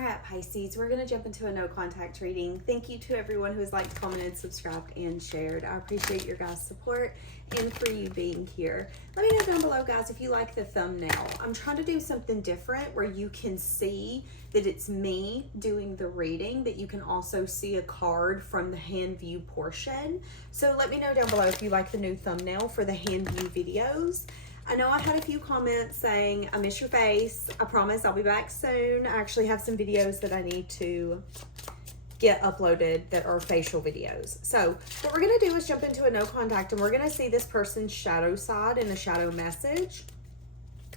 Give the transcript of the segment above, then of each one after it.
All right, Pisces, we're going to jump into a no contact reading. Thank you to everyone who has liked, commented, subscribed, and shared. I appreciate your guys' support and for you being here. Let me know down below, guys, if you like the thumbnail. I'm trying to do something different where you can see that it's me doing the reading, but you can also see a card from the hand view portion. So let me know down below if you like the new thumbnail for the hand view videos. I know I had a few comments saying, I miss your face. I promise I'll be back soon. I actually have some videos that I need to get uploaded that are facial videos. So what we're going to do is jump into a no contact, and we're going to see this person's shadow side and a shadow message.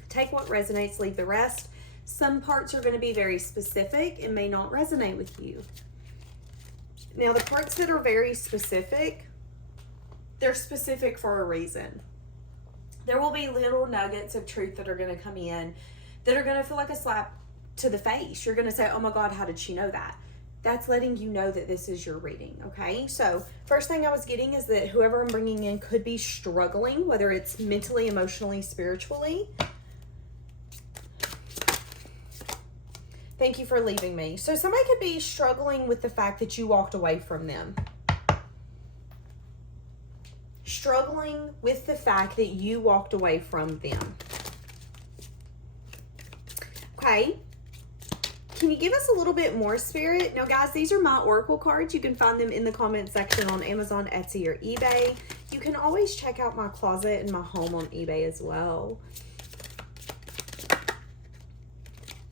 Take what resonates, leave the rest. Some parts are going to be very specific and may not resonate with you. Now, the parts that are very specific, they're specific for a reason. There will be little nuggets of truth that are going to come in that are going to feel like a slap to the face. You're going to say, oh my God, how did she know that? That's letting you know that this is your reading, okay? So first thing I was getting is that whoever I'm bringing in could be struggling, whether it's mentally, emotionally, spiritually. Thank you for leaving me. So somebody could be struggling with the fact that you walked away from them. Struggling with the fact that you walked away from them. Okay. Can you give us a little bit more, Spirit? Now, guys, these are my Oracle cards. You can find them in the comment section on Amazon, Etsy, or eBay. You can always check out my closet and my home on eBay as well.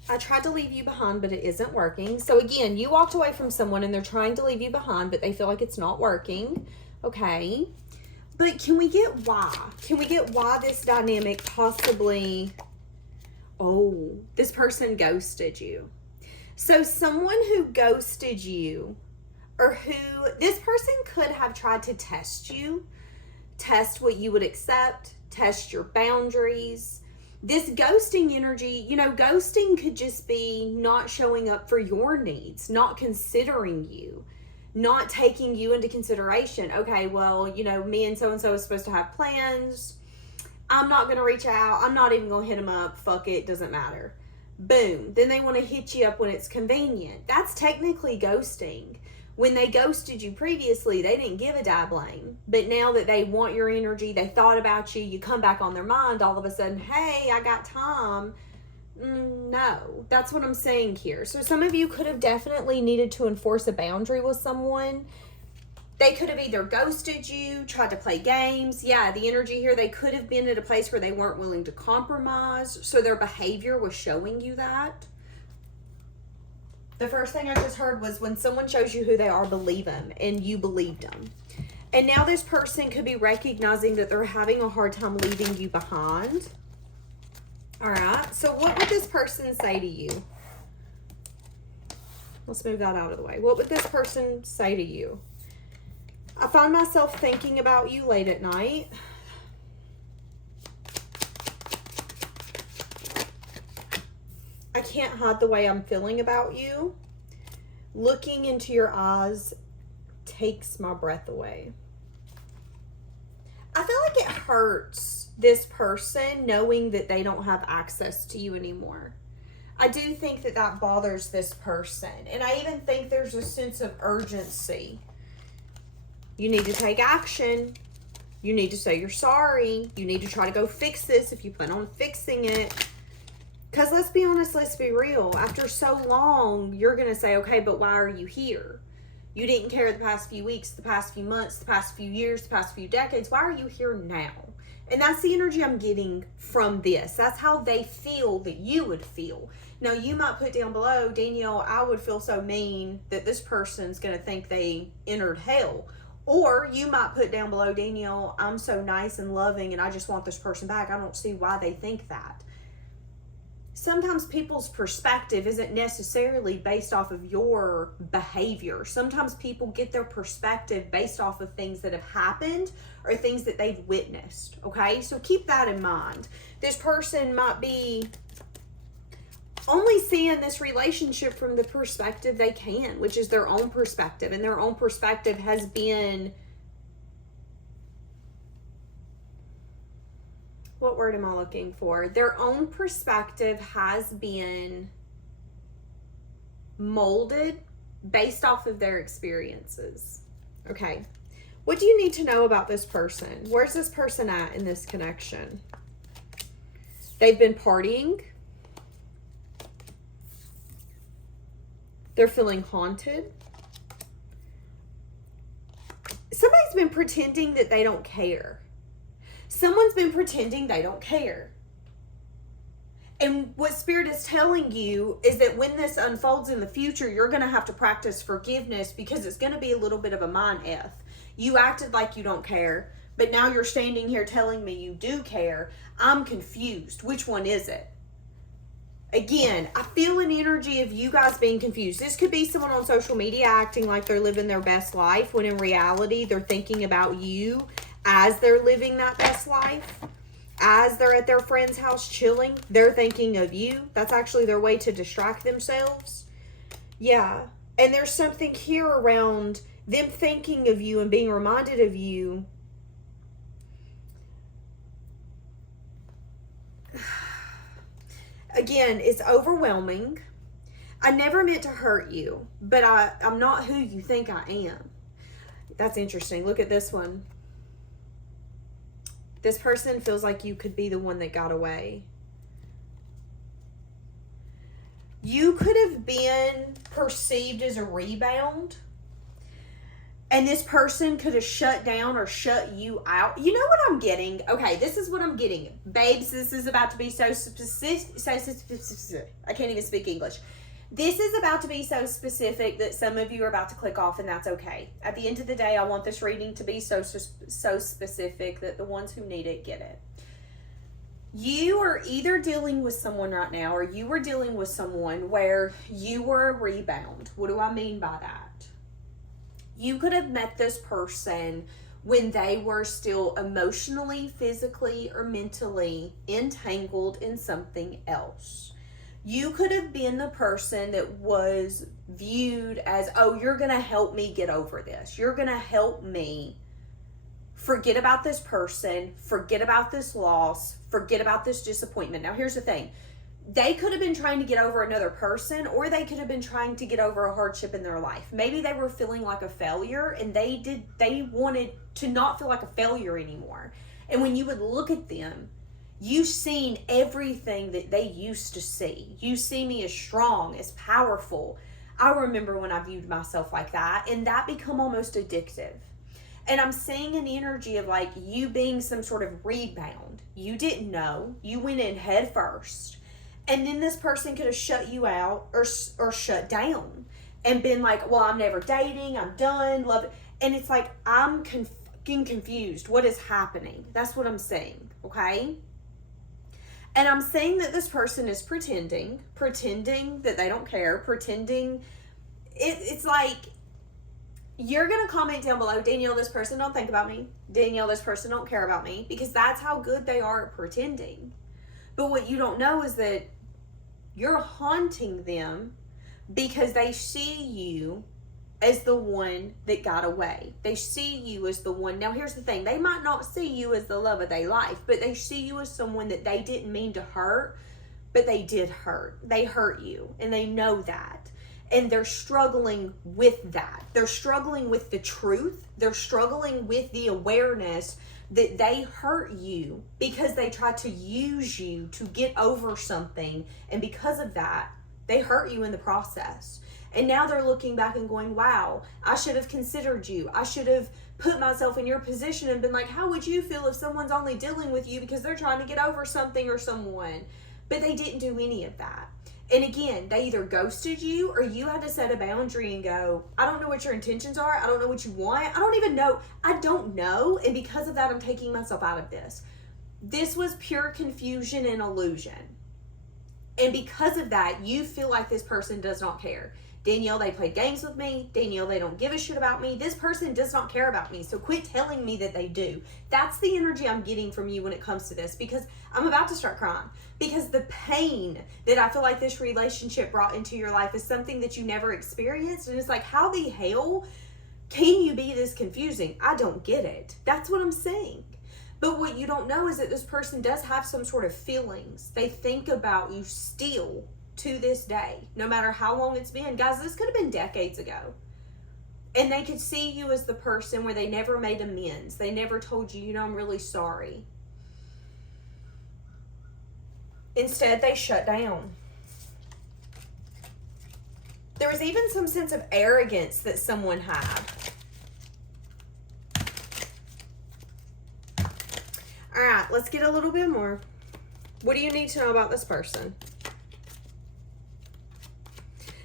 I tried to leave you behind, but it isn't working. So again, you walked away from someone and they're trying to leave you behind, but they feel like it's not working. Okay. But can we get why? Can we get why this dynamic possibly, oh, this person ghosted you. So someone who ghosted you, or who, this person could have tried to test you, test what you would accept, test your boundaries. This ghosting energy, you know, ghosting could just be not showing up for your needs, not considering you, not taking you into consideration. Okay, well, you know, me and so-and-so is supposed to have plans. I'm not going to reach out. I'm not even going to hit them up. Fuck it. Doesn't matter. Boom. Then they want to hit you up when it's convenient. That's technically ghosting. When they ghosted you previously, they didn't give a die blame. But now that they want your energy, they thought about you, you come back on their mind, all of a sudden, hey, I got time. No, that's what I'm saying here. So some of you could have definitely needed to enforce a boundary with someone. They could have either ghosted you, tried to play games. Yeah, the energy here, they could have been at a place where they weren't willing to compromise. So their behavior was showing you that. The first thing I just heard was when someone shows you who they are, believe them, and you believed them. And now this person could be recognizing that they're having a hard time leaving you behind. All right, so what would this person say to you? Let's move that out of the way. What would this person say to you? I find myself thinking about you late at night. I can't hide the way I'm feeling about you. Looking into your eyes takes my breath away. I feel like it hurts this person knowing that they don't have access to you anymore. I do think that that bothers this person. And I even think there's a sense of urgency. You need to take action. You need to say you're sorry. You need to try to go fix this if you plan on fixing it. Because let's be honest, let's be real. After so long, you're going to say, okay, but why are you here? You didn't care the past few weeks, the past few months, the past few years, the past few decades. Why are you here now? And that's the energy I'm getting from this. That's how they feel that you would feel. Now, you might put down below, Danielle, I would feel so mean that this person's going to think they entered hell. Or you might put down below, Danielle, I'm so nice and loving and I just want this person back. I don't see why they think that. Sometimes people's perspective isn't necessarily based off of your behavior. Sometimes people get their perspective based off of things that have happened or things that they've witnessed, okay? So keep that in mind. This person might be only seeing this relationship from the perspective they can, which is their own perspective. And their own perspective has been, what word am I looking? looking for. Their own perspective has been molded based off of their experiences. Okay. What do you need to know about this person? Where's this person at in this connection? They've been partying. They're feeling haunted. Somebody's been pretending that they don't care. Someone's been pretending they don't care. And what Spirit is telling you is that when this unfolds in the future, you're going to have to practice forgiveness, because it's going to be a little bit of a mind F. You acted like you don't care, but now you're standing here telling me you do care. I'm confused. Which one is it? Again, I feel an energy of you guys being confused. This could be someone on social media acting like they're living their best life, when in reality, they're thinking about you as they're living that best life. As they're at their friend's house chilling, they're thinking of you. That's actually their way to distract themselves. Yeah. And there's something here around them thinking of you and being reminded of you. Again, it's overwhelming. I never meant to hurt you, but I'm not who you think I am. That's interesting. Look at this one. This person feels like you could be the one that got away. You could have been perceived as a rebound, and this person could have shut down or shut you out. You know what I'm getting? Okay, this is what I'm getting. Babes, this is about to be so specific. I can't even speak English. This is about to be so specific that some of you are about to click off, and that's okay. At the end of the day, I want this reading to be so specific that the ones who need it get it. You are either dealing with someone right now, or you were dealing with someone where you were a rebound. What do I mean by that? You could have met this person when they were still emotionally, physically, or mentally entangled in something else. You could have been the person that was viewed as, oh, you're going to help me get over this. You're going to help me forget about this person, forget about this loss, forget about this disappointment. Now, here's the thing. They could have been trying to get over another person, or they could have been trying to get over a hardship in their life. Maybe they were feeling like a failure, and they wanted to not feel like a failure anymore. And when you would look at them, you've seen everything that they used to see. You see me as strong, as powerful. I remember when I viewed myself like that, and that become almost addictive. And I'm seeing an energy of like you being some sort of rebound. You didn't know. You went in head first. And then this person could have shut you out or shut down and been like, well, I'm never dating. I'm done. Love it. And it's like, I'm confused. What is happening? That's what I'm saying. Okay. And I'm saying that this person is pretending that they don't care, pretending. It's like, you're going to comment down below, Danielle, this person don't think about me. Danielle, this person don't care about me, because that's how good they are at pretending. But what you don't know is that you're haunting them because they see you as the one that got away. They see you as the one. Now, here's the thing. They might not see you as the love of their life, but they see you as someone that they didn't mean to hurt, but they did hurt. They hurt you, and they know that. And they're struggling with that. They're struggling with the truth. They're struggling with the awareness that they hurt you because they tried to use you to get over something. And because of that, they hurt you in the process. And now they're looking back and going, wow, I should have considered you. I should have put myself in your position and been like, how would you feel if someone's only dealing with you because they're trying to get over something or someone? But they didn't do any of that. And again, they either ghosted you or you had to set a boundary and go, I don't know what your intentions are. I don't know what you want. I don't even know. I don't know. And because of that, I'm taking myself out of this. This was pure confusion and illusion. And because of that, you feel like this person does not care. Danielle, they played games with me. Danielle, they don't give a shit about me. This person does not care about me. So quit telling me that they do. That's the energy I'm getting from you when it comes to this, because I'm about to start crying. Because the pain that I feel like this relationship brought into your life is something that you never experienced. And it's like, how the hell can you be this confusing? I don't get it. That's what I'm saying. But what you don't know is that this person does have some sort of feelings. They think about you still to this day, no matter how long it's been. Guys, this could have been decades ago. And they could see you as the person where they never made amends. They never told you, I'm really sorry. Instead, they shut down. There was even some sense of arrogance that someone had. All right, let's get a little bit more. What do you need to know about this person?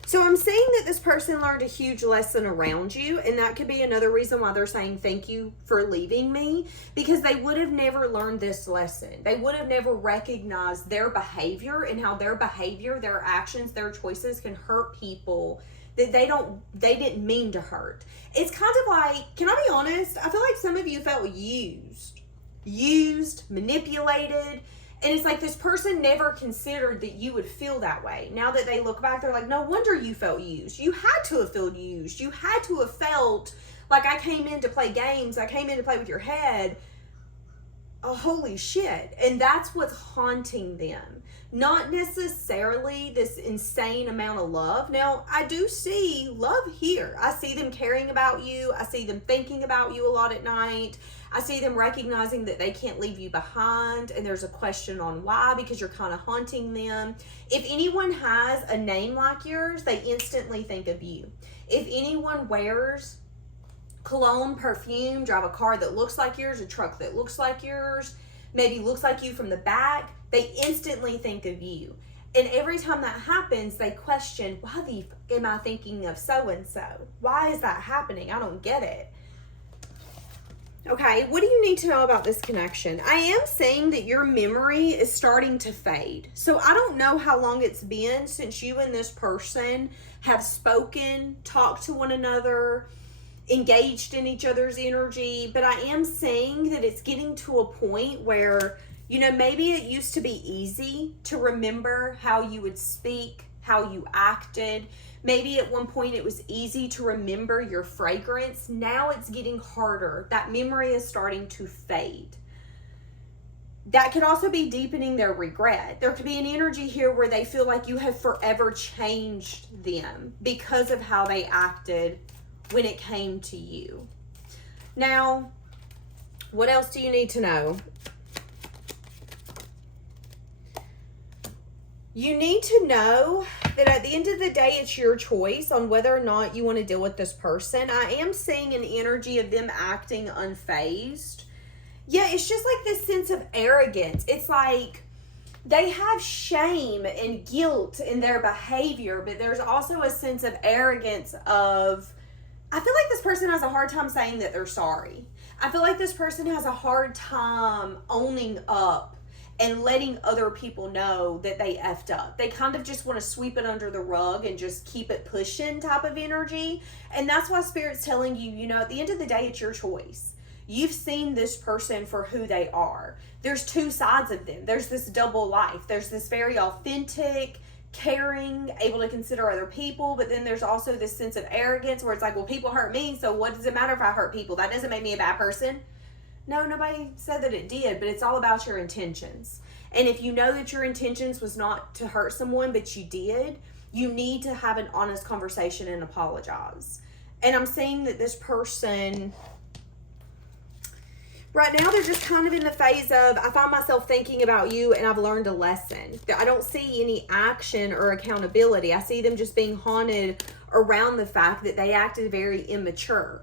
So I'm saying that this person learned a huge lesson around you, and that could be another reason why they're saying thank you for leaving me, because they would have never learned this lesson. They would have never recognized their behavior and how their behavior, their actions, their choices can hurt people that they didn't mean to hurt. It's kind of like, can I be honest? I feel like some of you felt used, manipulated. And it's like this person never considered that you would feel that way. Now that they look back, they're like, no wonder you felt used. You had to have felt used. You had to have felt like I came in to play games. I came in to play with your head. Oh, holy shit. And that's what's haunting them. Not necessarily this insane amount of love. Now, I do see love here. I see them caring about you. I see them thinking about you a lot at night. I see them recognizing that they can't leave you behind, and there's a question on why, because you're kind of haunting them. If anyone has a name like yours, they instantly think of you. If anyone wears cologne, perfume, drive a car that looks like yours, a truck that looks like yours, maybe looks like you from the back, they instantly think of you. And every time that happens, they question, why am I thinking of so-and-so? Why is that happening? I don't get it. Okay, what do you need to know about this connection? I am saying that your memory is starting to fade. So I don't know how long it's been since you and this person have spoken, talked to one another, engaged in each other's energy, but I am saying that it's getting to a point where, maybe it used to be easy to remember how you would speak, how you acted. Maybe at one point it was easy to remember your fragrance. Now it's getting harder. That memory is starting to fade. That could also be deepening their regret. There could be an energy here where they feel like you have forever changed them because of how they acted when it came to you. Now, what else do you need to know? You need to know that at the end of the day, it's your choice on whether or not you want to deal with this person. I am seeing an energy of them acting unfazed. Yeah, it's just like this sense of arrogance. It's like they have shame and guilt in their behavior, but there's also a sense of arrogance of, I feel like this person has a hard time saying that they're sorry. I feel like this person has a hard time owning up and letting other people know that they effed up. They kind of just want to sweep it under the rug and just keep it pushing type of energy. And that's why Spirit's telling you, at the end of the day, it's your choice. You've seen this person for who they are. There's two sides of them. There's this double life. There's this very authentic, caring, able to consider other people, but then there's also this sense of arrogance where it's like, well, people hurt me, so what does it matter if I hurt people? That doesn't make me a bad person. No, nobody said that it did, but it's all about your intentions. And if you know that your intentions was not to hurt someone, but you did, you need to have an honest conversation and apologize. And I'm saying that this person, right now, they're just kind of in the phase of, I find myself thinking about you and I've learned a lesson. I don't see any action or accountability. I see them just being haunted around the fact that they acted very immature.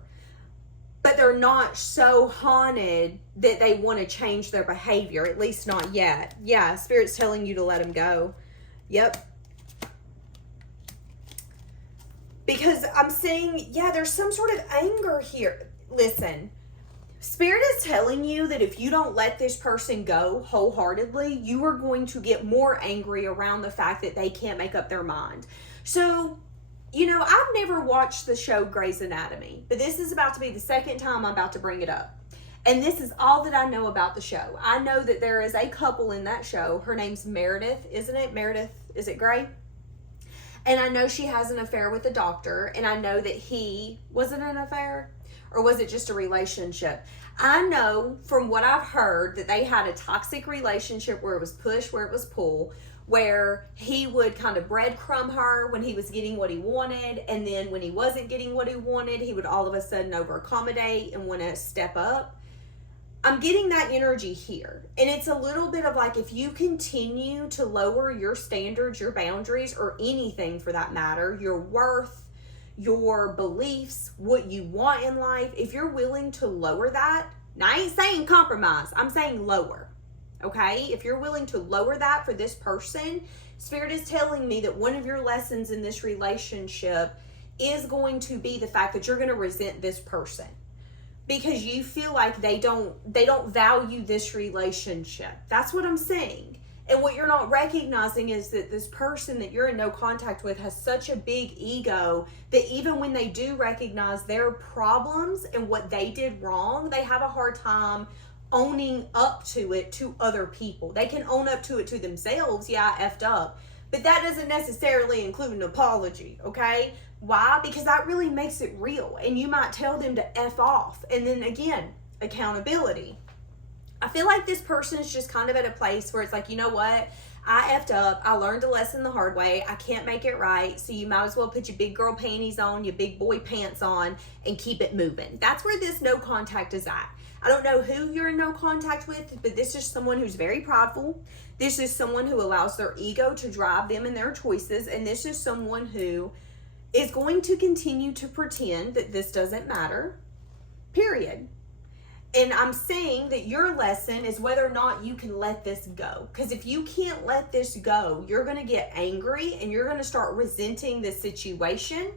But they're not so haunted that they want to change their behavior, at least not yet. Yeah, Spirit's telling you to let them go. Yep. Because I'm saying, yeah, there's some sort of anger here. Listen, Spirit is telling you that if you don't let this person go wholeheartedly, you are going to get more angry around the fact that they can't make up their mind. So, I've never watched the show Grey's Anatomy, but this is about to be the second time I'm about to bring it up. And this is all that I know about the show. I know that there is a couple in that show. Her name's Meredith, isn't it? Meredith, is it Grey? And I know she has an affair with the doctor, and I know that was it an affair? Or was it just a relationship? I know from what I've heard that they had a toxic relationship where it was push, where it was pull, where he would kind of breadcrumb her when he was getting what he wanted, and then when he wasn't getting what he wanted, he would all of a sudden over accommodate and want to step up. I'm getting that energy here. And it's a little bit of like, if you continue to lower your standards, your boundaries, or anything for that matter, your worth, your beliefs, what you want in life, if you're willing to lower that, now I ain't saying compromise, I'm saying lower, okay? If you're willing to lower that for this person, Spirit is telling me that one of your lessons in this relationship is going to be the fact that you're going to resent this person, because you feel like they don't value this relationship. That's what I'm saying. And what you're not recognizing is that this person that you're in no contact with has such a big ego that even when they do recognize their problems and what they did wrong, they have a hard time owning up to it to other people. They can own up to it to themselves. Yeah, I effed up. But that doesn't necessarily include an apology, okay? Why? Because that really makes it real. And you might tell them to F off. And then again, accountability. I feel like this person is just kind of at a place where it's like, you know what? I effed up. I learned a lesson the hard way. I can't make it right. So you might as well put your big girl panties on, your big boy pants on, and keep it moving. That's where this no contact is at. I don't know who you're in no contact with, but this is someone who's very prideful. This is someone who allows their ego to drive them in their choices. And this is someone who is going to continue to pretend that this doesn't matter, period. And I'm saying that your lesson is whether or not you can let this go. Because if you can't let this go, you're going to get angry and you're going to start resenting this situation,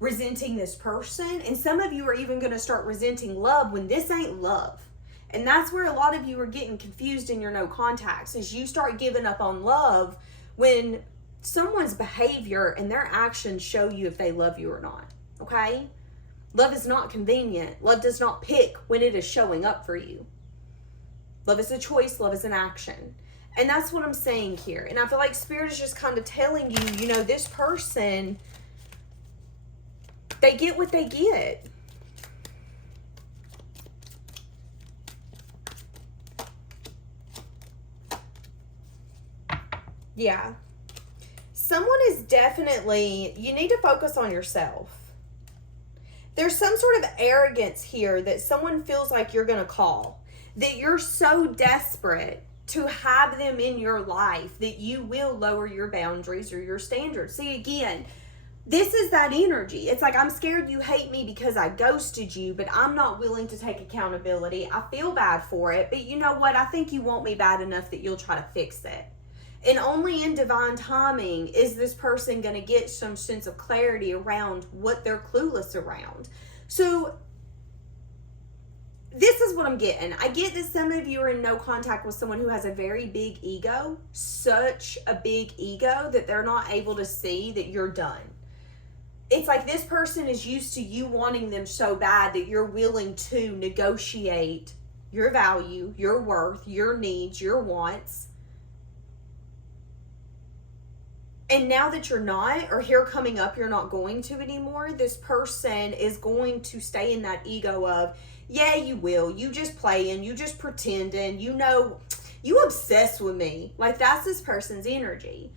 resenting this person. And some of you are even going to start resenting love when this ain't love. And that's where a lot of you are getting confused in your no contacts, is you start giving up on love when someone's behavior and their actions show you if they love you or not, okay? Love is not convenient. Love does not pick when it is showing up for you. Love is a choice. Love is an action. And that's what I'm saying here. And I feel like Spirit is just kind of telling you, you know, this person, they get what they get. Yeah. Someone is definitely, you need to focus on yourself. There's some sort of arrogance here that someone feels like you're going to call, that you're so desperate to have them in your life that you will lower your boundaries or your standards. See, again, this is that energy. It's like, I'm scared you hate me because I ghosted you, but I'm not willing to take accountability. I feel bad for it, but you know what? I think you want me bad enough that you'll try to fix it. And only in divine timing is this person going to get some sense of clarity around what they're clueless around. So this is what I'm getting. I get that some of you are in no contact with someone who has a very big ego, such a big ego that they're not able to see that you're done. It's like this person is used to you wanting them so bad that you're willing to negotiate your value, your worth, your needs, your wants. And now that you're not, or here coming up, you're not going to anymore, this person is going to stay in that ego of, yeah, you will. You just playing. You just pretending. You know, you obsessed with me. Like, that's this person's energy.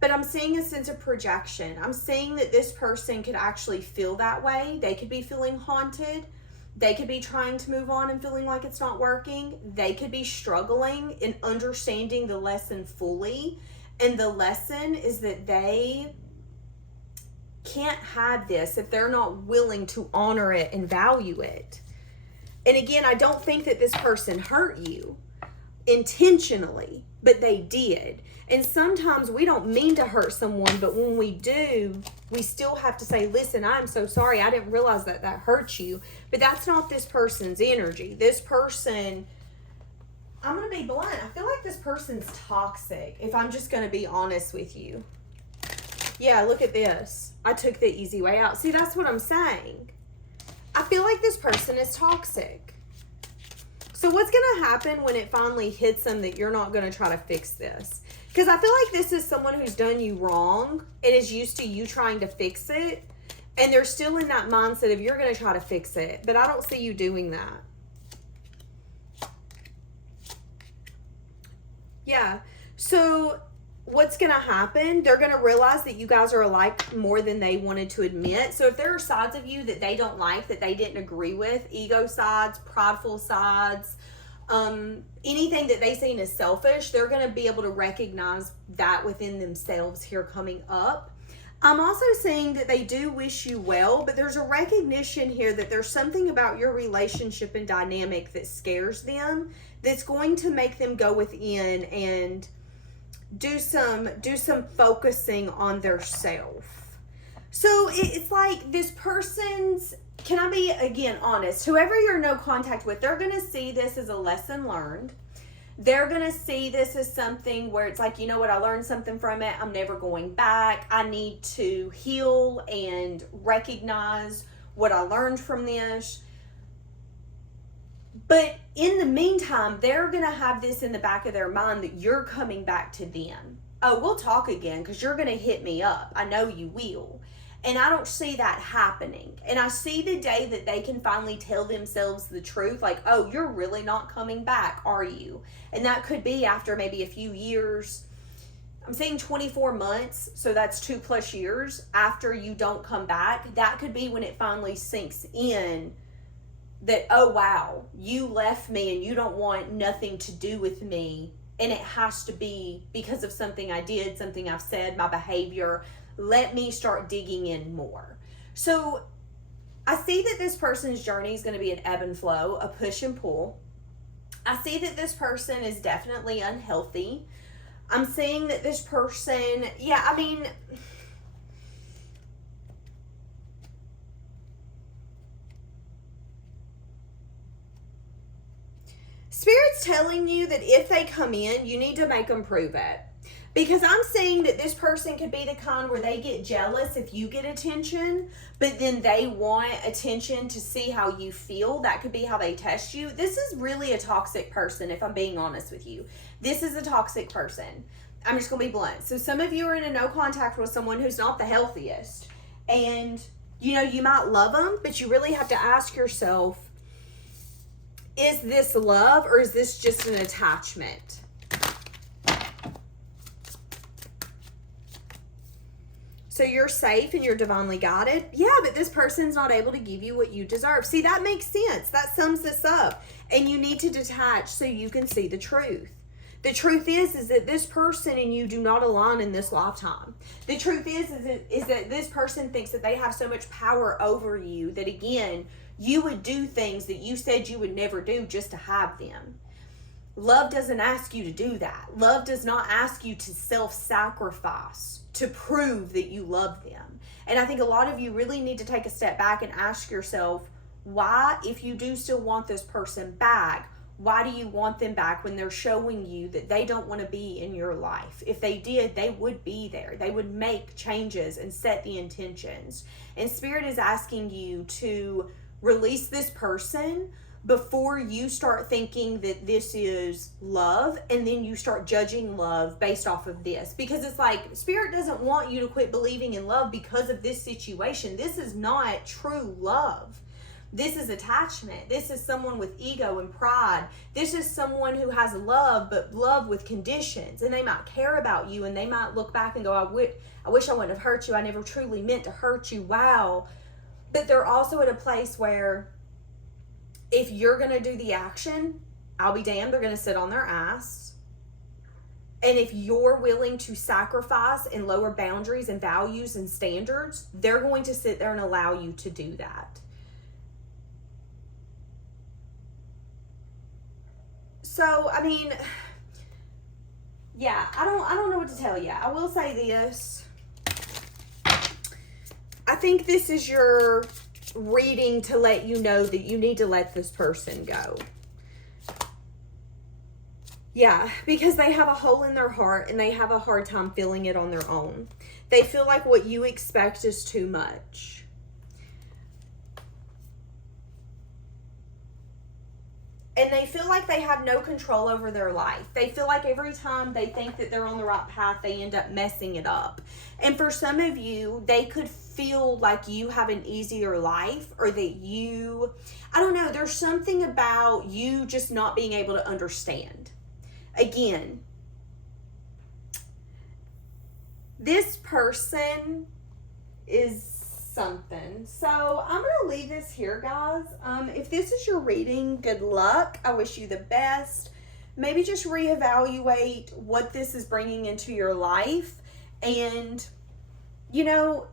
But I'm seeing a sense of projection. I'm seeing that this person could actually feel that way. They could be feeling haunted. They could be trying to move on and feeling like it's not working. They could be struggling in understanding the lesson fully. And the lesson is that they can't have this if they're not willing to honor it and value it. And again, I don't think that this person hurt you intentionally, but they did. And sometimes we don't mean to hurt someone, but when we do, we still have to say, listen, I'm so sorry. I didn't realize that hurt you. But that's not this person's energy. This person, I'm going to be blunt. I feel like this person's toxic, if I'm just going to be honest with you. Yeah, look at this. I took the easy way out. See, that's what I'm saying. I feel like this person is toxic. So what's going to happen when it finally hits them that you're not going to try to fix this? Because I feel like this is someone who's done you wrong and is used to you trying to fix it. And they're still in that mindset of you're going to try to fix it. But I don't see you doing that. Yeah, so what's going to happen, they're going to realize that you guys are alike more than they wanted to admit. So if there are sides of you that they don't like, that they didn't agree with, ego sides, prideful sides, anything that they seen as selfish, they're going to be able to recognize that within themselves here coming up. I'm also saying that they do wish you well, but there's a recognition here that there's something about your relationship and dynamic that scares them, that's going to make them go within and do some focusing on their self. So it's like this person's, can I be again honest, whoever you're in no contact with, they're going to see this as a lesson learned. They're going to see this as something where it's like, you know what, I learned something from it. I'm never going back. I need to heal and recognize what I learned from this. But in the meantime, they're going to have this in the back of their mind that you're coming back to them. Oh, we'll talk again because you're going to hit me up. I know you will. And I don't see that happening. And I see the day that they can finally tell themselves the truth. Like, oh, you're really not coming back, are you? And that could be after maybe a few years. I'm saying 24 months. So that's 2+ years after you don't come back. That could be when it finally sinks in that, oh, wow, you left me and you don't want nothing to do with me. And it has to be because of something I did, something I've said, my behavior. Let me start digging in more. So I see that this person's journey is going to be an ebb and flow, a push and pull. I see that this person is definitely unhealthy. I'm seeing that this person, Spirit's telling you that if they come in, you need to make them prove it. Because I'm saying that this person could be the kind where they get jealous if you get attention, but then they want attention to see how you feel. That could be how they test you. This is really a toxic person, if I'm being honest with you. This is a toxic person. I'm just going to be blunt. So some of you are in a no contact with someone who's not the healthiest. And, you might love them, but you really have to ask yourself, is this love or is this just an attachment? So you're safe and you're divinely guided. Yeah, but this person's not able to give you what you deserve. See, that makes sense. That sums this up. And you need to detach so you can see the truth. The truth is that this person and you do not align in this lifetime. The truth is that this person thinks that they have so much power over you that, again, you would do things that you said you would never do just to have them. Love doesn't ask you to do that. Love does not ask you to self-sacrifice to prove that you love them. And I think a lot of you really need to take a step back and ask yourself, why, if you do still want this person back, why do you want them back when they're showing you that they don't want to be in your life? If they did, they would be there. They would make changes and set the intentions. And Spirit is asking you to release this person before you start thinking that this is love, and then you start judging love based off of this. Because it's like, Spirit doesn't want you to quit believing in love because of this situation. This is not true love. This is attachment. This is someone with ego and pride. This is someone who has love, but love with conditions. And they might care about you, and they might look back and go, I wish I wouldn't have hurt you. I never truly meant to hurt you. Wow. But they're also at a place where if you're going to do the action, I'll be damned, they're going to sit on their ass. And if you're willing to sacrifice and lower boundaries and values and standards, they're going to sit there and allow you to do that. So, I mean, yeah, I don't know what to tell you. I will say this. I think this is your reading to let you know that you need to let this person go. Yeah, because they have a hole in their heart and they have a hard time feeling it on their own. They feel like what you expect is too much. And they feel like they have no control over their life. They feel like every time they think that they're on the right path, they end up messing it up. And for some of you, they could feel like you have an easier life, or that you, I don't know, there's something about you just not being able to understand. Again, This person is something. So I'm going to leave this here, guys. If this is your reading, good luck. I wish you the best. Maybe just reevaluate what this is bringing into your life. And, you know,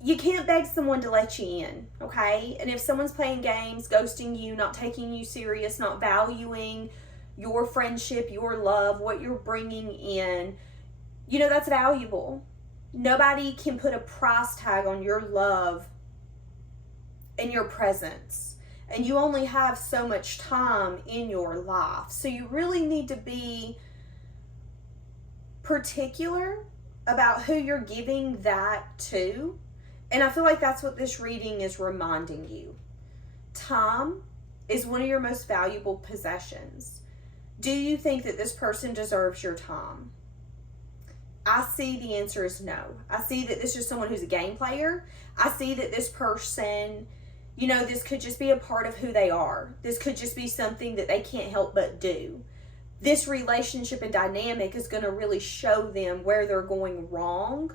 you can't beg someone to let you in, okay? And if someone's playing games, ghosting you, not taking you serious, not valuing your friendship, your love, what you're bringing in, you know, that's valuable. Nobody can put a price tag on your love and your presence. And you only have so much time in your life. So you really need to be particular about who you're giving that to. And I feel like that's what this reading is reminding you. Time is one of your most valuable possessions. Do you think that this person deserves your time? I see the answer is no. I see that this is someone who's a game player. I see that this person, you know, this could just be a part of who they are. This could just be something that they can't help but do. This relationship and dynamic is going to really show them where they're going wrong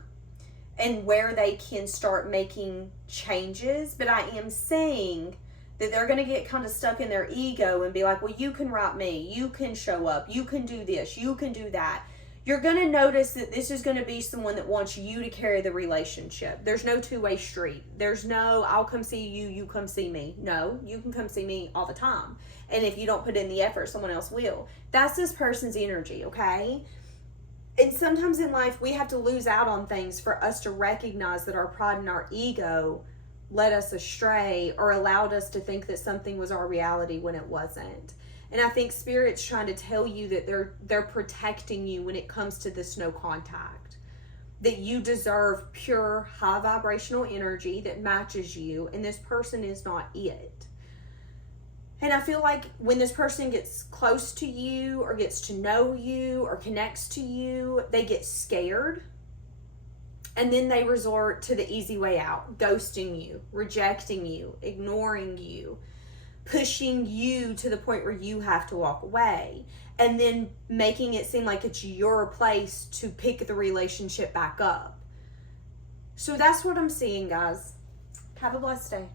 and where they can start making changes. But I am saying that they're going to get kind of stuck in their ego and be like, well, you can write me. You can show up. You can do this. You can do that. You're going to notice that this is going to be someone that wants you to carry the relationship. There's no two-way street. There's no, I'll come see you, you come see me. No, you can come see me all the time. And if you don't put in the effort, someone else will. That's this person's energy, okay? And sometimes in life, we have to lose out on things for us to recognize that our pride and our ego led us astray or allowed us to think that something was our reality when it wasn't. And I think Spirit's trying to tell you that they're protecting you when it comes to this no contact. That you deserve pure, high vibrational energy that matches you, and this person is not it. And I feel like when this person gets close to you or gets to know you or connects to you, they get scared. And then they resort to the easy way out, ghosting you, rejecting you, ignoring you, pushing you to the point where you have to walk away, and then making it seem like it's your place to pick the relationship back up. So that's what I'm seeing, guys. Have a blessed day.